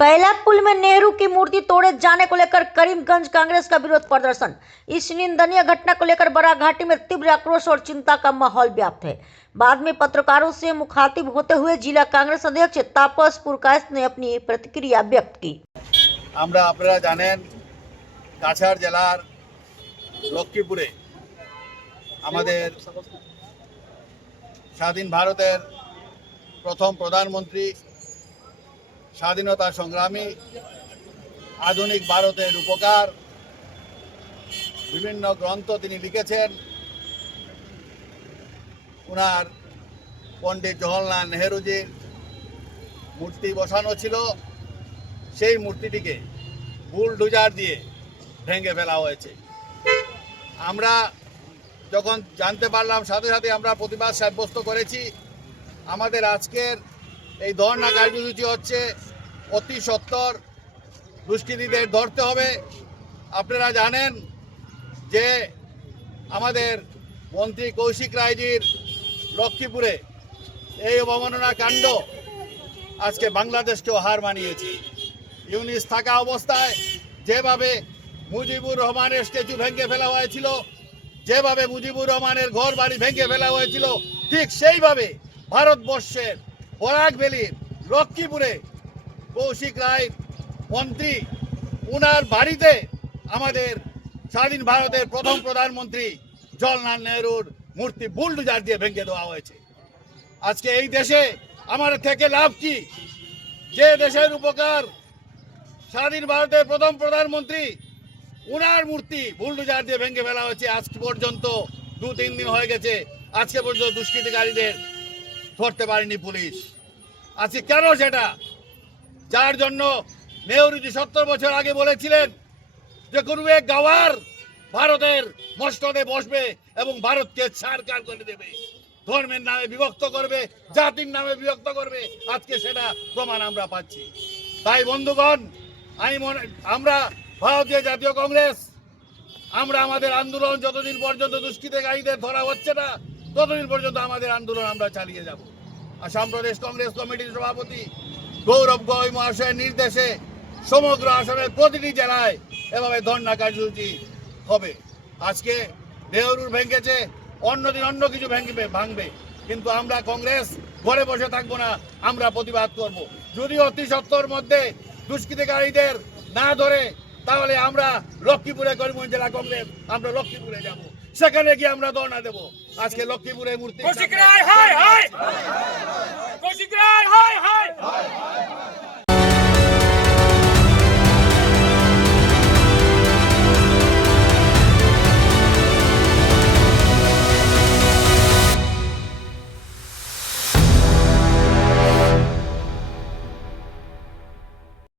पहला पुल में नेहरू की मूर्ति तोड़े जाने को लेकर करीमगंज कांग्रेस का विरोध प्रदर्शन। इस निंदनीय घटना को लेकर बड़ा घाटी में तीव्र आक्रोश और चिंता का माहौल व्याप्त है। बाद में पत्रकारों से मुखातिब होते हुए जिला कांग्रेस अध्यक्ष तापस पुरकायस्थ ने अपनी प्रतिक्रिया व्यक्त की। আমরা আপনারা জানেন কাছাড় জেলার লক্ষ্মীপুরে আমাদের স্বাধীন ভারতের প্রথম প্রধানমন্ত্রী স্বাধীনতা সংগ্রামী আধুনিক ভারতের উপকার বিভিন্ন গ্রন্থ তিনি লিখেছেন। ওনার পণ্ডিত জওহরলাল নেহরুজির মূর্তি বসানো ছিল, সেই মূর্তিটিকে বুলডোজার দিয়ে ভেঙে ফেলা হয়েছে। আমরা যখন জানতে পারলাম সাথে সাথে আমরা প্রতিবাদ সাব্যস্ত করেছি। আমাদের আজকের এই ধর্ণা কার্যসূচি হচ্ছে অতি সত্বর দুষ্কৃতীদের ধরতে হবে। আপনারা জানেন যে আমাদের মন্ত্রী কৌশিক রায়জির লক্ষ্মীপুরে এই অবমাননা কাণ্ড আজকে বাংলাদেশকেও হার মানিয়েছে। ইউনিস থাকা অবস্থায় যেভাবে মুজিবুর রহমানের স্ট্যাচু ভেঙে ফেলা হয়েছিল, যেভাবে মুজিবুর রহমানের ঘর বাড়ি ভেঙে ফেলা হয়েছিল, ঠিক সেইভাবে ভারতবর্ষের বরাক ভ্যালির লক্ষ্মীপুরে কৌশিক রায় মন্ত্রী উনার বাড়িতে আমাদের স্বাধীন ভারতের প্রথম প্রধানমন্ত্রী জওহরলাল নেহরুর মূর্তি বুলডোজার দিয়ে ভেঙে দেওয়া হয়েছে। আজকে এই দেশে আমার থেকে লাভ কি? যে দেশের উপকার স্বাধীন ভারতের প্রথম প্রধানমন্ত্রী উনার মূর্তি বুলডোজার দিয়ে ভেঙে ফেলা হয়েছে। আজ পর্যন্ত 2-3 দিন হয়ে গেছে, আজকে পর্যন্ত দুষ্কৃতিকারীদের ধরতে পারেনি পুলিশ। আজকে কেন সেটা? যার জন্য নেহরুজি 70 বছর আগে বলেছিলেন যে কোনো এক গাওয়ার ভারতের মস্তদে বসবে এবং ভারতকে ছাড়কার করে দেবে, ধর্মের নামে বিভক্ত করবে, জাতির নামে বিভক্ত করবে। আজকে সেটা প্রমাণ আমরা পাচ্ছি। তাই বন্ধুগণ, আমরা ভারতীয় জাতীয় কংগ্রেস আমরা আমাদের আন্দোলন যতদিন পর্যন্ত দুষ্কৃতিকারীদের ধরা হচ্ছে না ততদিন পর্যন্ত আমাদের আন্দোলন আমরা চালিয়ে যাব। আসাম প্রদেশ কংগ্রেস কমিটির সভাপতি গৌরব গগৈ মহাশয়ের নির্দেশে সমগ্র আসামের প্রতিটি জেলায় এভাবে ধর্ণা কার্যসূচি হবে। আজকে নেহরুর ভেঙেছে, অন্যদিন অন্য কিছু ভাঙবে, কিন্তু আমরা কংগ্রেস ঘরে বসে থাকবো না, আমরা প্রতিবাদ করব। যদি অতি সত্বর মধ্যে দুষ্কৃতিকারীদের না ধরে তাহলে আমরা লক্ষ্মীপুরে করিমগঞ্জ জেলা কংগ্রেস আমরা লক্ষ্মীপুরে যাব, সেখানে গিয়ে আমরা ধর্ণা দেব। আজকে লক্ষ্মীপুরে মূর্তি